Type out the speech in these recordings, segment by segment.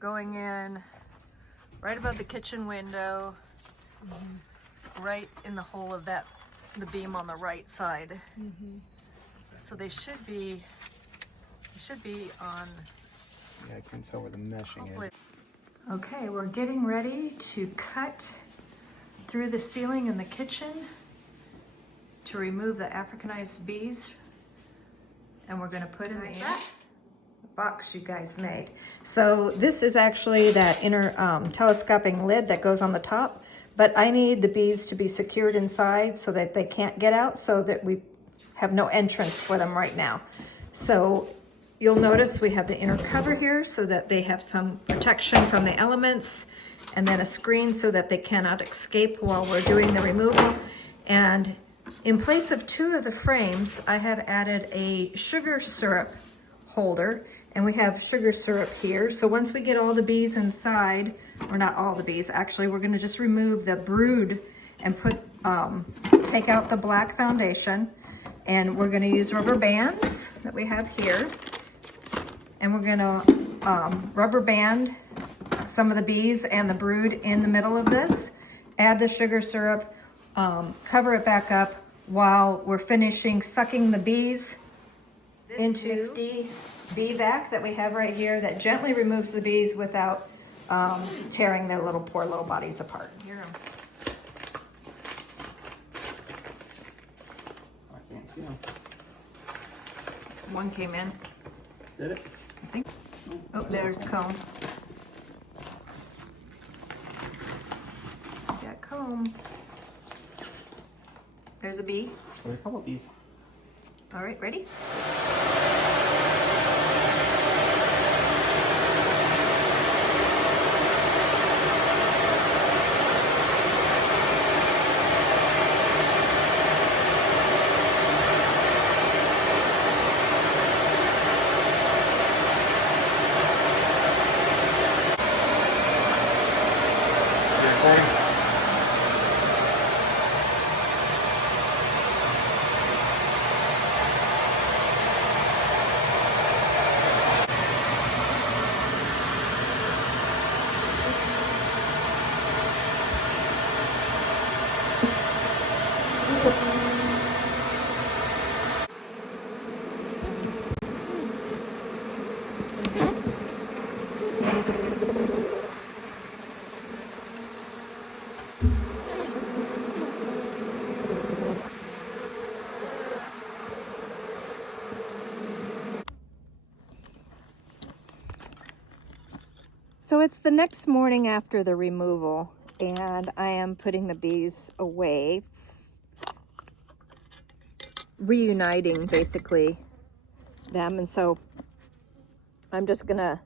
Going in right above the kitchen window, right in the hole of the beam on the right side. So they should be on. Yeah, I can't tell where the meshing is. Okay, we're getting ready to cut through the ceiling in the kitchen to remove the Africanized bees, and we're going to put them in the box you guys made. So this is actually that inner telescoping lid that goes on the top, but I need the bees to be secured inside so that they can't get out, so that we have no entrance for them right now. So you'll notice we have the inner cover here so that they have some protection from the elements, and then a screen so that they cannot escape while we're doing the removal. And in place of 2 of the frames, I have added a sugar syrup holder, and we have sugar syrup here. So once we get all the bees inside, or not all the bees, actually, we're gonna just remove the brood and take out the black foundation, and we're gonna use rubber bands that we have here. And we're gonna rubber band some of the bees and the brood in the middle of this, add the sugar syrup, cover it back up while we're finishing sucking the bees into the bee vac that we have right here that gently removes the bees without tearing their poor little bodies apart. Hear 'em. I can't see them. One came in. Did it? I think. Oh, there's comb. Got comb. There's a bee. There's a couple of bees. All right, ready? So it's the next morning after the removal, and I am putting the bees away, reuniting basically them. And so I'm just gonna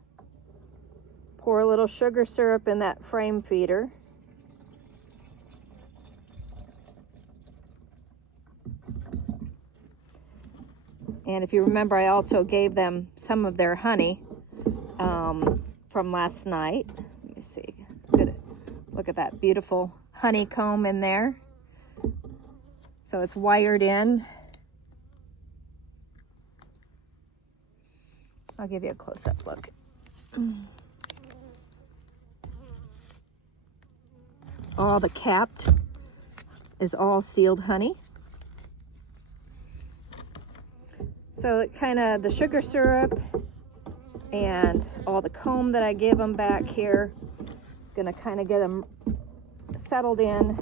pour a little sugar syrup in that frame feeder. And if you remember, I also gave them some of their honey from last night. Let me see. Look at that beautiful honeycomb in there. So it's wired in. I'll give you a close-up look. All the capped is all sealed honey. So it kind of, the sugar syrup and all the comb that I gave them back here is going to kind of get them settled in,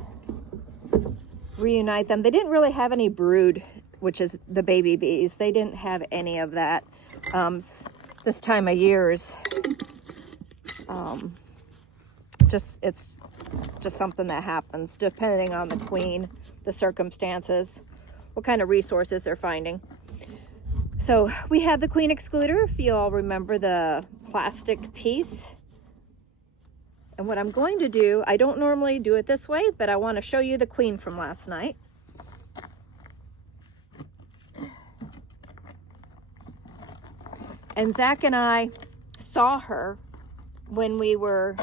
reunite them. They didn't really have any brood, which is the baby bees. They didn't have any of that. This time of year is it's just something that happens depending on the queen, the circumstances, what kind of resources they're finding. So we have the queen excluder, if you all remember the plastic piece. And what I'm going to do, I don't normally do it this way, but I want to show you the queen from last night. And Zach and I saw her when we were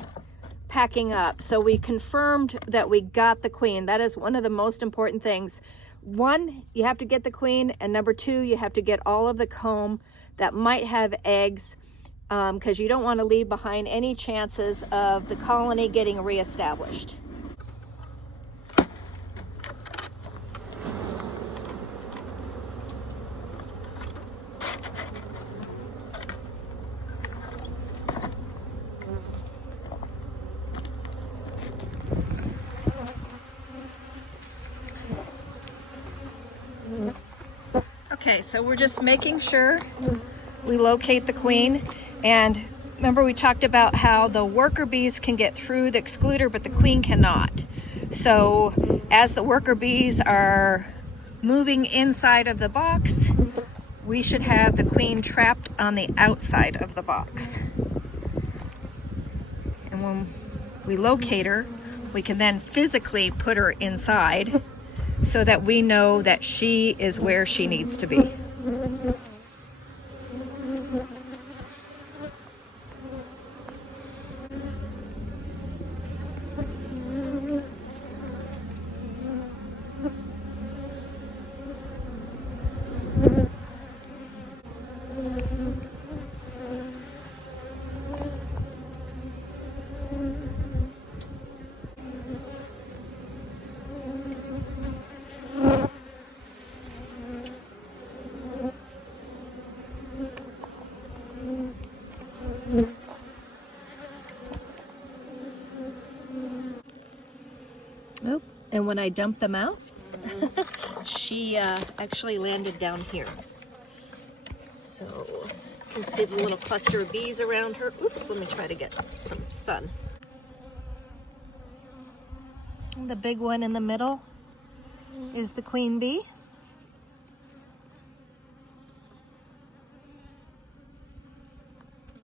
packing up. So we confirmed that we got the queen. That is one of the most important things. One, you have to get the queen, and number two, you have to get all of the comb that might have eggs because you don't want to leave behind any chances of the colony getting reestablished. Okay, so we're just making sure we locate the queen. And remember, we talked about how the worker bees can get through the excluder, but the queen cannot. So as the worker bees are moving inside of the box, we should have the queen trapped on the outside of the box. And when we locate her, we can then physically put her inside so that we know that she is where she needs to be. Oh, and when I dumped them out, she actually landed down here. So you can see the little cluster of bees around her. Oops, let me try to get some sun. The big one in the middle is the queen bee.